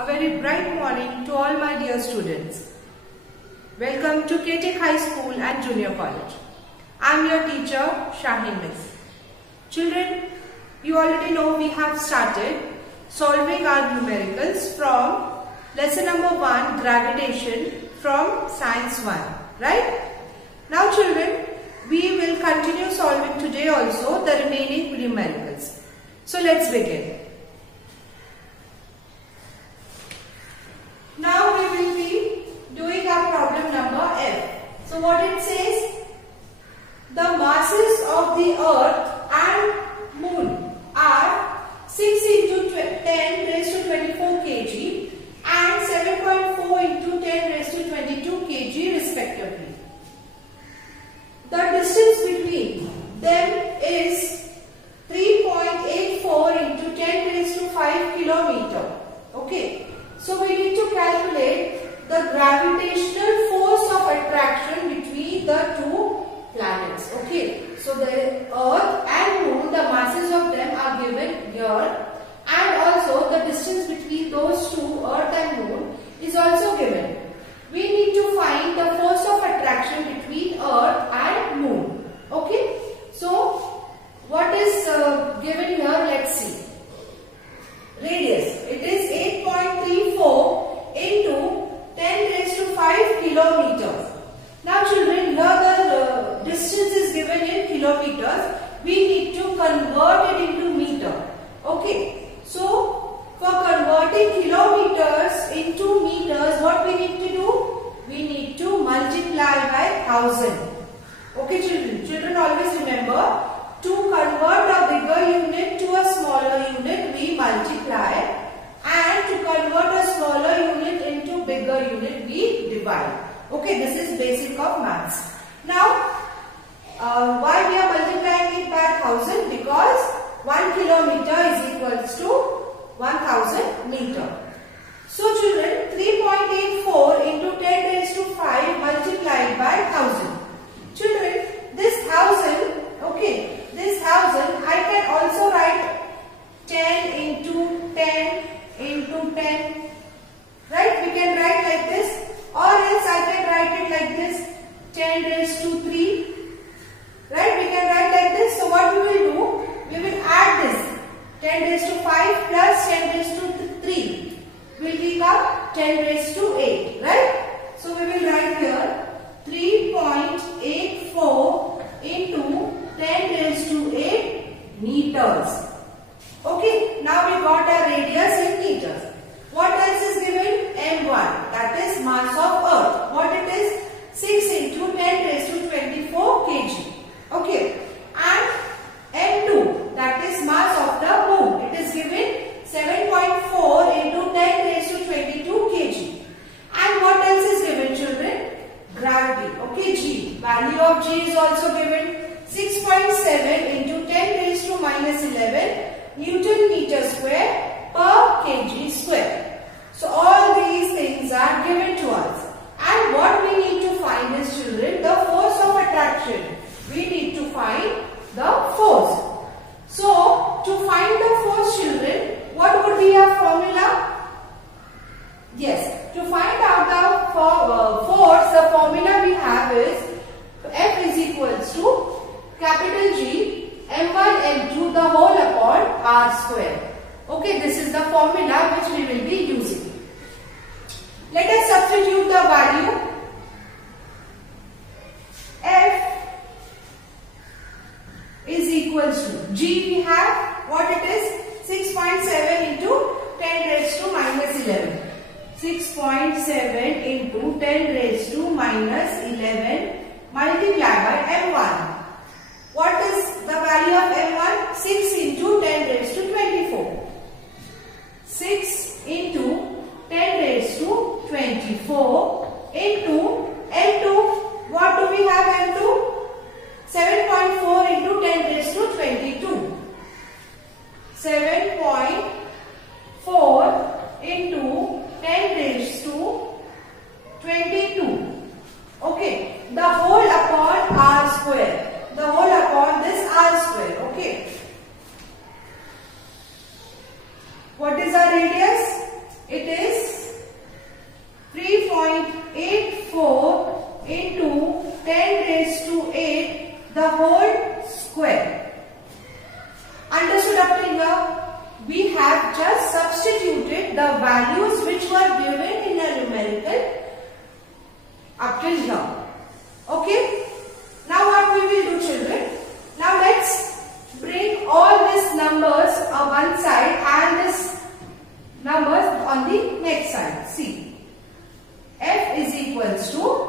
A very bright morning to all my dear students. Welcome to K-Tech High School and Junior College. I am your teacher Shaheen Miss. Children, you already know we have started solving our numericals from lesson number 1, gravitation, from science 1, right? Now children, we will continue solving today also the remaining numericals. So let's begin. Now we will be doing our problem number F. So what it says? The masses of the earth and moon are 6 into 10 raised to 24 kg and 7.4 into 10 raised to 22 kg respectively. The distance between them is 3.84 into 10 raised to 5 kilometer. Okay. So we need to calculate the gravitational force of attraction between the two planets. Okay. So the earth and moon, the masses of them are given here, and also the distance between those two, earth and moon, is also given. We need to find the force of attraction between earth and moon. Okay. So what is given here? Let's see. Radius. It is 8.34 into 10 raised to 5 kilometers. Now children, here the distance is given in kilometers. We need to convert it into meter. Okay. So for converting kilometers into meters, what we need to do? We need to multiply by 1000. Okay children. Children, always remember, to convert a bigger unit to a smaller unit, we multiply, and to convert a smaller unit into bigger unit, we divide. Okay, this is basic of maths. Now, why we are multiplying it by 1000? Because 1 kilometer is equals to 1000 meter. So children, 3.84 into 10 raised to 5 multiplied by 1000. Children, this 1000, okay, this 1000 I can also write 10 into 10 into 10, right? We can write like this, or else I can write it like this, 10 raised to 3, right? We can write like this. So what we will do? We will add this 10 raised to 5 plus 10 raised to 3 will become 10 raised to 8, right? So we will write here 3.84 into 10 raised to 8 meters. Okay, now we got our radius in meters. What else is given? M1, that is mass of earth. What it is? 6 into 10 raised to 24 kg. Okay, and M2, that is mass of the moon. It is given 7.4 into 10 raised to 22 kg. And what else is given, children? Gravity. Okay, G. Value of G is also given. 6.7 into 10 raised to minus 11 Newton meter square per kg square. So all these things are given to us. And what we need to find is, children, the force of attraction. We need to find the force. So to find the force, children, what would be our formula? Yes, to find out the force, the formula we have is F is equals to capital G M1 M2 the whole upon R square. Okay, this is the formula which we will be using. Let us substitute the value. F is equals to G, we have what it is? 6.7 into 10 raised to minus 11. 6.7 into 10 raised to minus 11 multiplied by M1. What is the value of M1? 6 into 10 raised to 24. 6 into 10 raised to 24 into M2. What do we have M2? 7.4 into 10 raised to 22. 7.4 into 10 raised to 22. Okay. The whole upon R square. The whole upon this R square. Okay. What is our radius? It is 3.84 into 10 raised to 8 the whole square. Understood up till here? We have just substituted the values which were given in a numerical up till here. Okay? Now what we will do, children? Now let's bring all these numbers on one side and this numbers on the next side. See. F is equals to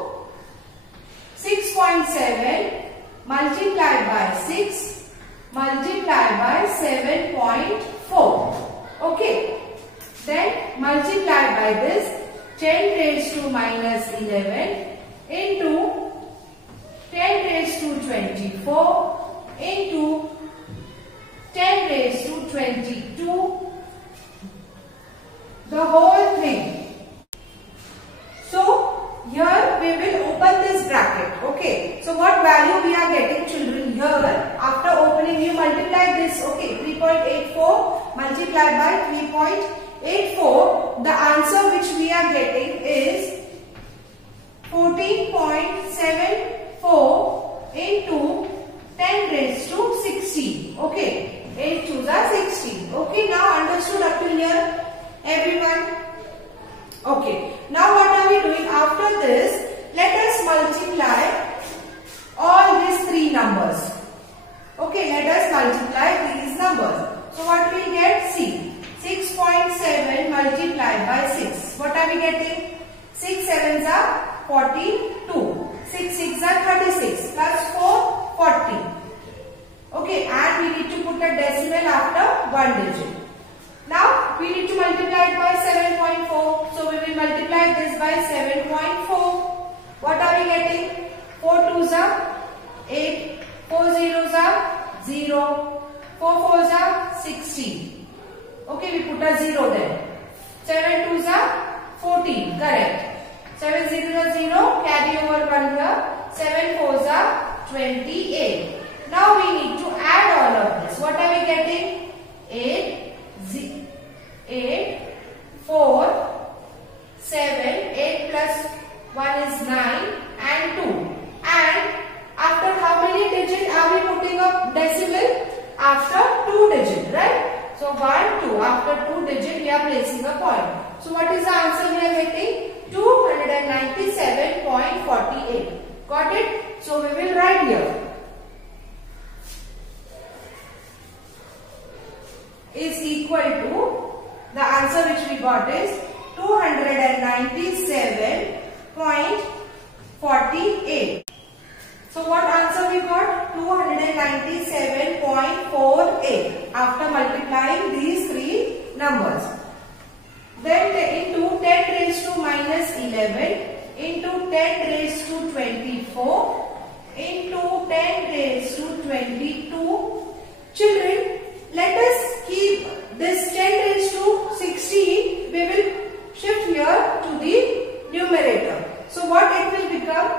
6.7 multiplied by 6 multiplied by 7.4. Okay. Then multiplied by this 10 raised to minus 11 into 10 raised to 24 into 10 raised to 22. The whole thing. So here we will open this bracket. Okay. So what value we are getting, children, here after opening you multiply this. Okay. 3.84 multiplied by 3.84. The answer which we are getting is 14.74 into 10 raised to 16. Okay. 8 to the 16. Okay. Now understood up till here, everyone? Okay. Now what are we doing after this? Let us multiply all these three numbers. Okay. Let us multiply these numbers. So what we get? See. 6.7 multiplied by 6. What are we getting? 6 sevens are 42. 6 6 are 36. Plus 4, 40. Okay. And we need to put a decimal after one digit. Now we need to multiply it by 7.4. So we will multiply this by 7.4. What are we getting? 4 2s are 8. 4 zeros are 0. 4 4s are 16. Okay, we put a 0 there. 7 2s are 14. Correct. 7 zeros are 0. Carry over 1 here. 7 4s are 28. Now we need to add all of this. What are we getting? 8 4 7. 8 plus 1 is 9 and 2. And after how many digits are we putting a decimal? After 2 digits, right? So 1 2. After 2 digits we are placing a point. So what is the answer we are getting? 297.48. Got it? So we will write here. Is equal to, the answer which we got is 297.48. So what answer we got? 297.48 after multiplying these three numbers. Then into 10 raised to minus 11 into 10 raised to 24 into 10 raised to 22. Children, let us keep this 10 raised to 16. We will shift here to the numerator. So what it will become?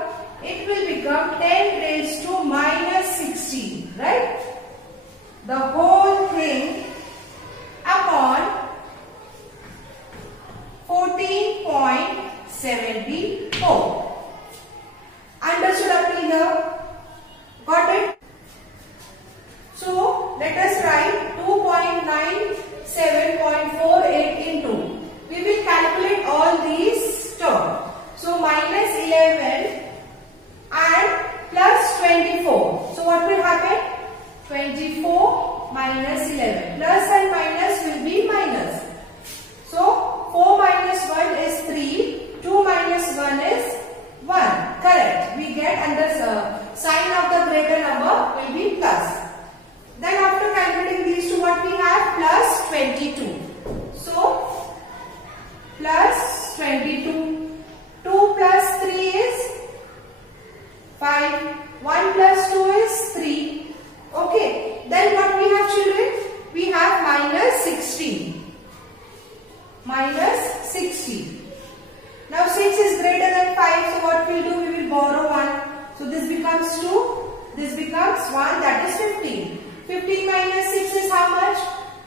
It will become 10 raised to minus 16. Right? The whole thing upon 14.74. Understood up till here? Got it? So let us write 2.97.48 into. We will calculate all these terms. So minus 11 and plus 24. So what will happen? 24 minus 11. Plus and minus will be minus. So 4 minus 1 is 3. 2 minus 1 is 1. Correct. We get under sign of the greater number will be plus. Then after calculating these two, what we have? Plus 22. So plus 22. 2 plus 3 is 5. 1 plus 2 is 3. Okay. Then what we have, children? We have minus 16. Minus 16. Now 6 is greater than 5. So what we will do? We will borrow 1. So this becomes 2. This becomes 1. That is 15. 15 minus 6 is how much?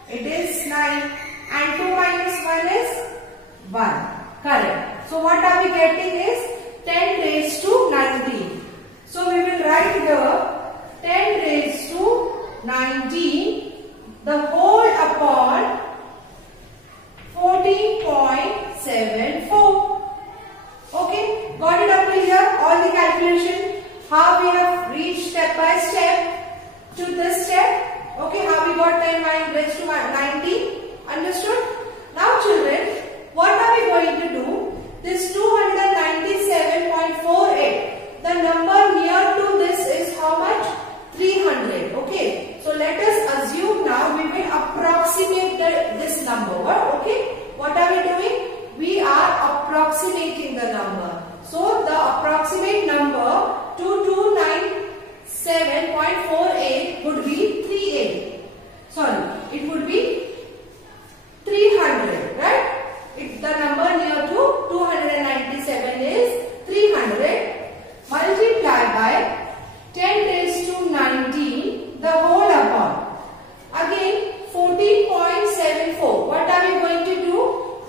It is 9. And 2 minus 1 is 1. Correct. So what are we getting is 10 raised to 19. So we will write here 10 raised to 19 the whole upon 14.74. Okay, got it up to here? All the calculation, how we have reached step by step to this step. Okay, how we got 10 raised to 19. Understood? Now children, what are we going to do? This 297.48. The number near to this is how much? 300. Okay. So let us assume now we will approximate this number. Okay. What are we doing? We are approximating the number. So the approximate number 2297.48 would be 38. Sorry, it would be 300, right? The number near to 297 is 300 multiplied by 10 raised to 19 the whole upon. Again 14.74. What are we going to do?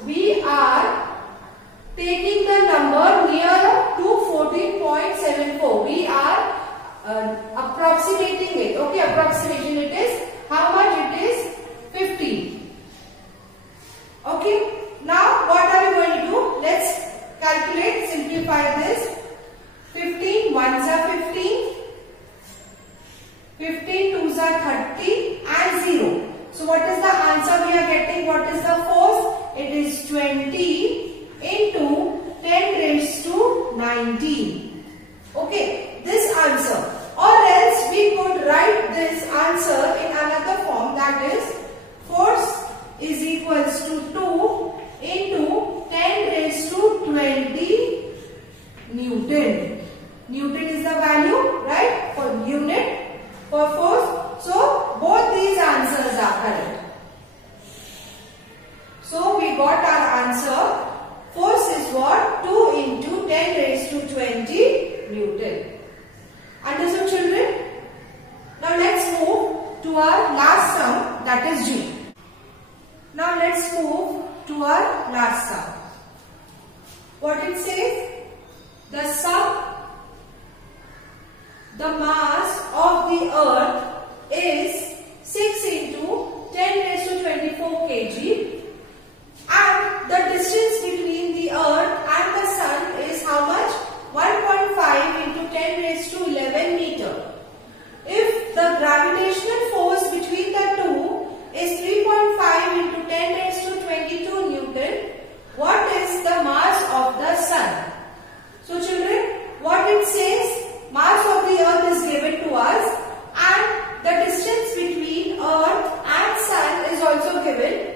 We are taking the number nearer to 14.74. We are approximating it. Okay, approximation it is. How much it is? 50. Okay. Now what are we going to do? Let's calculate, simplify this. 15 ones are 15. 15 twos are 30 and 0. So what is the answer we are getting? What is the force? It is 20 into 10 raised to 19. Okay, this answer. Or else we could write this answer in another form, that is force is equals to 2 into 10 raised to 20 Newton. Newton is the value, right, for unit for force. So both these answers are correct. So we got our answer. Force is what? 2 into 10 raised to 20 Newton. Understood children? Now let's move to our last sum, that is G. Now let's move to our last sum. What it says? The sum, the mass of the earth is 6 into 10 raised to 24 kg and the distance between the earth and the sun is how much? 1.5 into 10 raised to 11 meter. If the gravitational force between the two is 3.5 into 10 raised to 22 Newton, what is the mass of the sun? So children, what it says, mass of the earth is given to us and the distance between earth and sun is also given.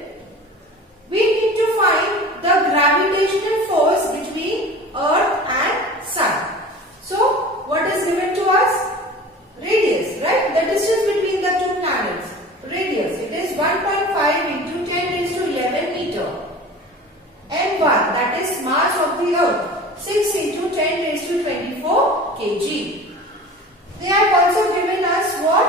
We need to find the gravitational force between earth and sun. So what is given to us? Radius, right? The distance between the two planets. Radius, it is 1.5 into 10 raised to 11 meter. M1, that is mass of the earth. 6 into 10 raised to 24 kg. They have also given us what?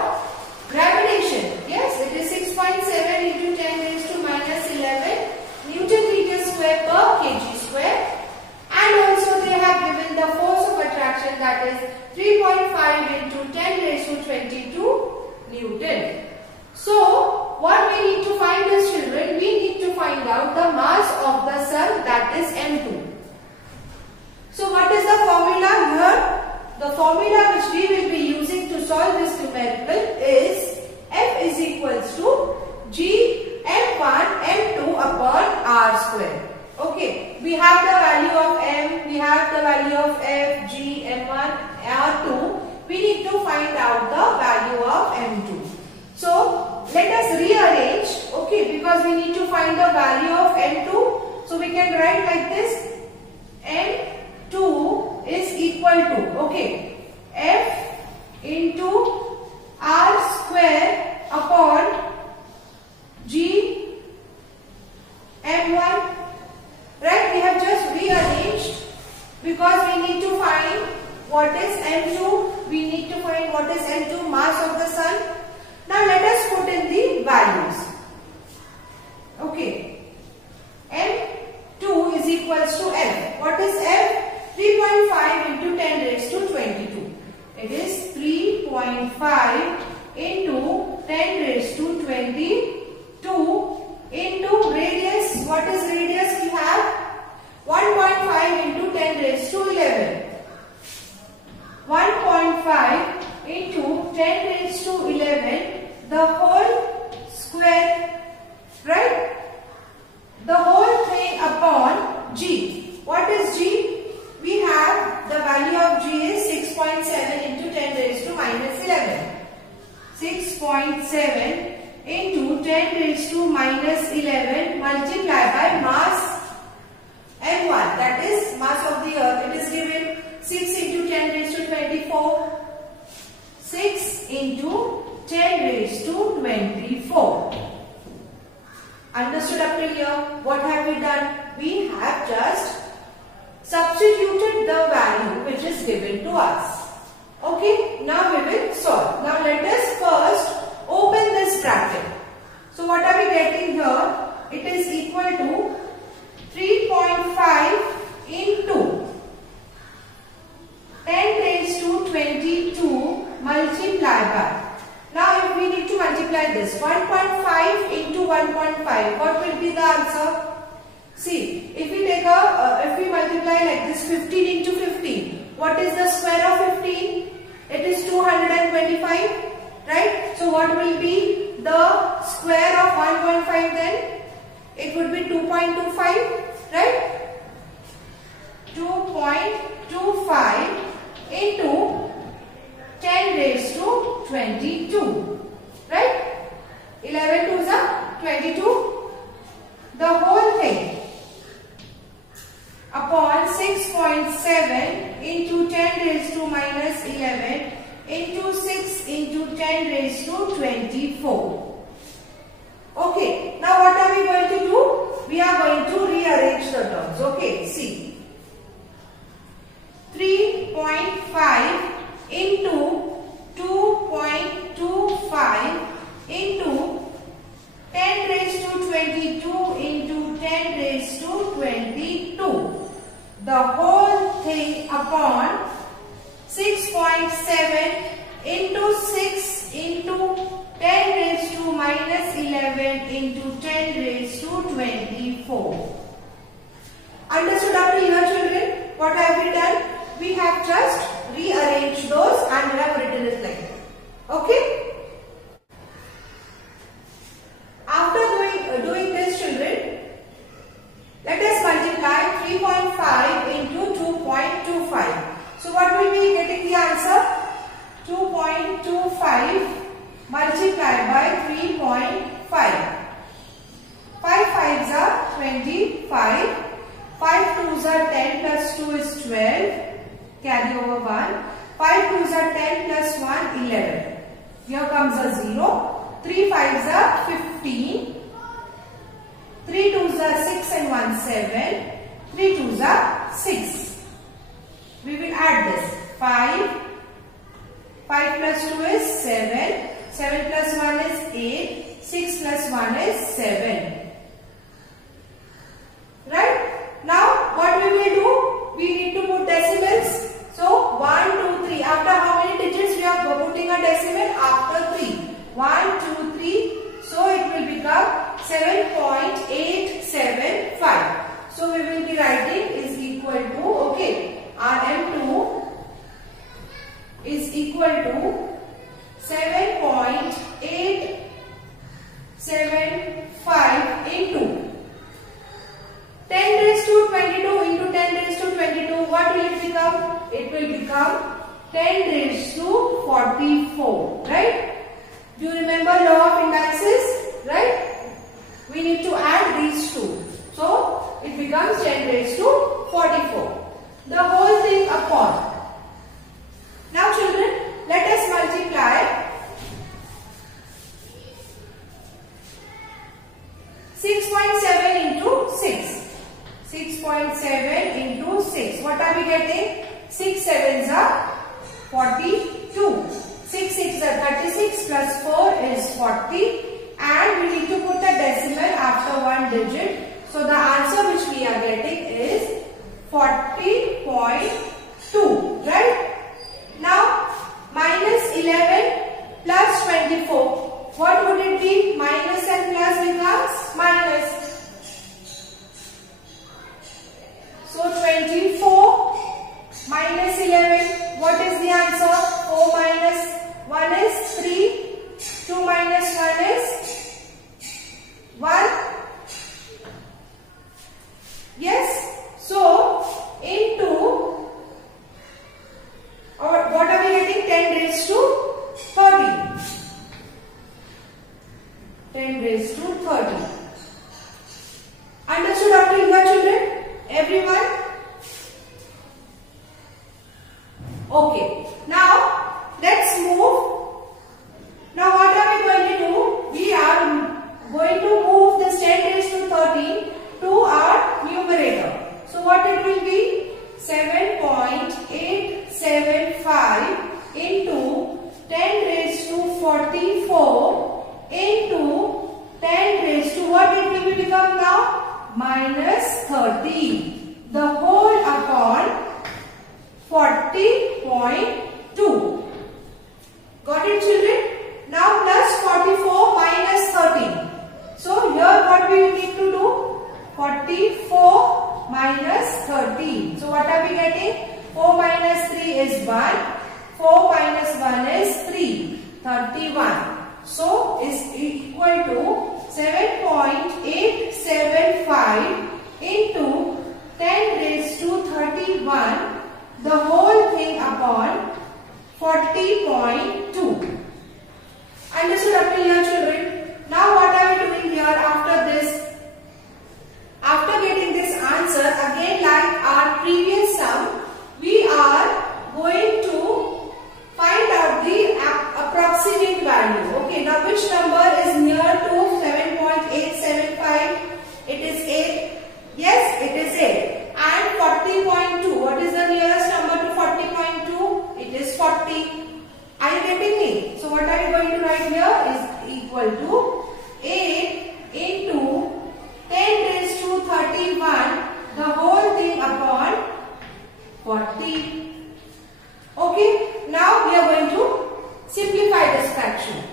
Gravitation. Yes, it is 6.7 into 10 raised to minus 11 Newton meter square per kg square. And also they have given the force of attraction, that is 3.5 into 10 raised to 22 Newton. So what we need to find is children, we need to find out the mass of the sun, that is M2. So what is the formula here? The formula which we will be using to solve this numerical is F is equals to G M1 M2 upon R square. Okay, we have the value of M, we have the value of F, G, M1, R2. We need to find out the value of M2. So let us rearrange, okay, because we need to find the value of M2. So we can write like this, M2 is equal to, okay, F into R square upon G M1, right? We have just rearranged because we need to find what is M2, we need to find what is M2, mass of the sun. Now let us put in the values. Okay, M2 22 into radius. What is radius? We have 1.5 into 10 raised to 11. 1.5 into 10 raised to 11, the whole square, right? The whole thing upon G. What is G? We have the value of G is 6.7 into 10 raised to minus 11. 6.7 into 10 raised to minus 11 multiplied by mass M1, that is mass of the earth. It is given 6 into 10 raised to 24. 6 into 10 raised to 24. Understood up till here? What have we done? We have just substituted the value which is given to us. Okay, now we will solve. Now let us first open this bracket. So what are we getting here? It is equal to 3.5 into 10 raised to 22 multiplied by. Now if we need to multiply this 1.5 into 1.5, what will be the answer? See, if we take if we multiply like this 15 into 15, what is the square of 15? It is 225, right? So what will be the square of 1.5 then? It would be 2.25, right? 2.25 into 10 raised to 22, right? 11 to the 22. The whole thing upon 6.7 into 10 raised to minus 11 into 6 into 10 raised to 24. Okay, now what are we going to do? We are going to rearrange the terms. Okay, see. 3.5 into 2.25 into 10 raised to 22 into 10 raised to 22. The whole thing upon 6.7 into 6 into 10 raised to minus 11 into 10 raised to 24. Understood up to here, children? What have we done? We have just rearranged those and we have written it like that. Okay? After doing this, children, let us multiply 3.5 into 2.25. So what will be getting the answer? 2.25 multiplied by 3.5. 5 5s are 25. 5 2s are 10 plus 2 is 12. Carry over 1. 5 2s are 10 plus 1, 11. Here comes a 0. 3 5s are 15. 3 2s are 6 and 1 7. 3 2s are 6. We will add this. 5. 5 plus 2 is 7. 7 plus 1 is 8. 6 plus 1 is 7. Right? Now what we will do? We need to put decimals. So 1, 2, 3. After how many digits we are putting a decimal? After 3. 1, 2, 3. So it will become 7.875. So we will be writing is equal to, okay, RM2 is equal to 7.875 into 10 raised to 22 into 10 raised to 22. What will it become? It will become 10 raised to 44. Right? Do you remember law of indices? Right? We need to add these two. So it becomes 10 raised to 44. The whole thing upon. Now children, let us multiply 6.7 into 6. 6.7 into 6. What are we getting? 6 7s are 42. 6 6 are 36 plus 4 is 40. And we need to put a decimal after one digit. So the answer which we are getting is 40.2. Right? Now minus 11 plus 24. What would it be? Minus 30. Understood up to here, children? Everyone? Okay. Now, let's move. Now, what are we going to do? We are going to move this 10 raised to 13 to our numerator. So, what it will be? 7.875 into 10 raised to 44 into 10 raised to what it will become now? Minus 30. The whole upon 40.2. Got it, children? Now plus 44 minus 13. So here what we need to do? 44 minus 13. So what are we getting? 4 minus 3 is 1. 4 minus 1 is 3. 31. So is equal to 7.875 into 10 raised to 31. The whole thing upon 40.2. Understood up to here, children? Now what are we doing here after this? After getting this answer, again like our previous sum, we are going to find out the approximate value. Okay, now which number is near to 7.875? It is 8. Yes, it is 8. And 40.2. What is the nearest number to 40.2? It is 40. Are you getting me? So what are you going to write here is equal to 8 into 10 raised to 31, the whole thing upon 40. Okay, now we are going to simplify this fraction.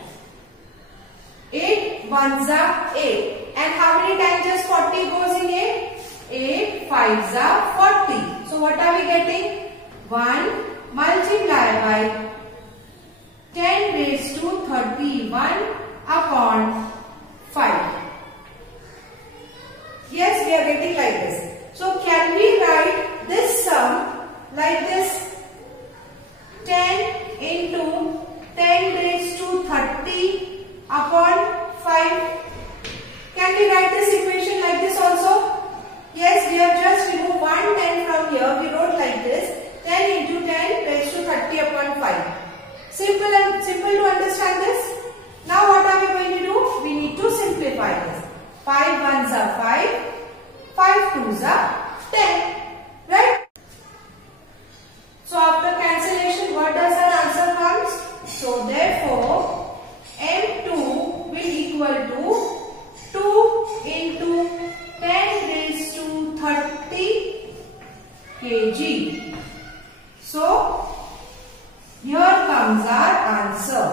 8 ones are 8. And how many times does 40 goes in 8? 8 fives are 40. So what are we getting? 1 multiplied by 10 raised to 31 upon 5. Yes, we are getting like this. So can we write this sum like this? 10 into 10 raised to 30 upon 5. Can we write this equation like this also? Yes, we have just removed 1 10 from here. We wrote like this. 10 into 10 raised to 30 upon 5. Simple to understand this. Now what are we going to do? We need to simplify this. 5 ones are 5. 5 twos are 10. Right? So after cancellation, what does our answer comes? So therefore, M2 will equal to 2 into 10 raised to 30 kg. So here comes our answer.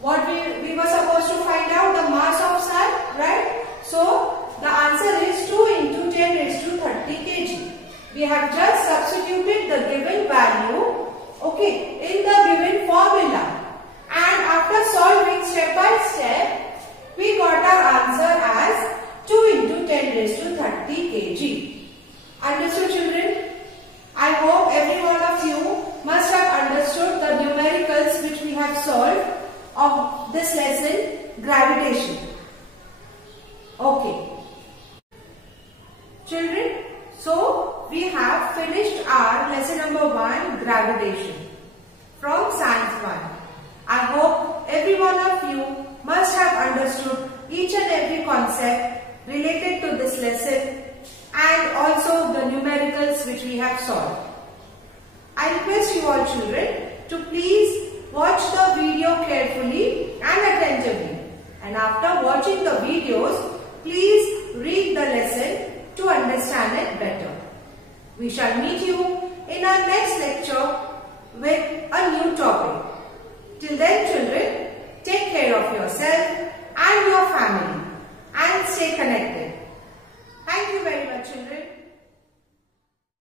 What we were supposed to find out the mass of sun, right? So the answer is 2 into 10 raised to 30 kg. We have just substituted the given value, okay, in the given formula. And after solving step by step, we got our answer as 2 into 10 raised to 30 kg. Understood, children? I hope every one of you must have understood the numericals which we have solved of this lesson, gravitation. Okay. Children, so we have finished our lesson number 1, gravitation, from science 1. I hope every one of you must have understood each and every concept related to this lesson and also the numericals which we have solved. I request you all children to please watch the video carefully and attentively. And after watching the videos, please read the lesson to understand it better. We shall meet you in our next lecture with a new topic.